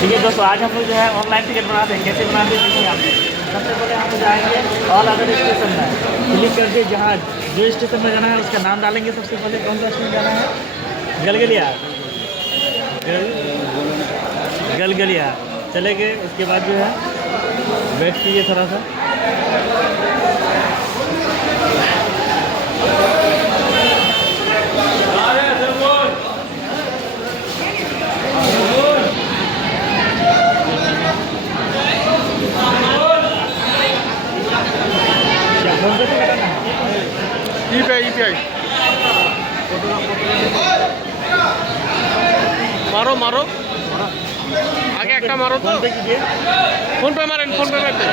ठीक है दोस्तों, आज हम लोग जो है ऑनलाइन टिकट बनाते हैं। कैसे बनाते हैं देखिए आप। सबसे पहले हम जाएंगे ऑल अदर स्टेशन में, क्लिक करके जहाँ जो स्टेशन में जाना है उसका नाम डालेंगे। सबसे पहले कौन सा स्टेशन जाना है? गलगलिया। गलगलिया चले गए। उसके बाद जो है वेट कीजिए थोड़ा सा। यूपीआई मारो मारो आगे एक मारो तो फोन पे मारें फोन पे मारते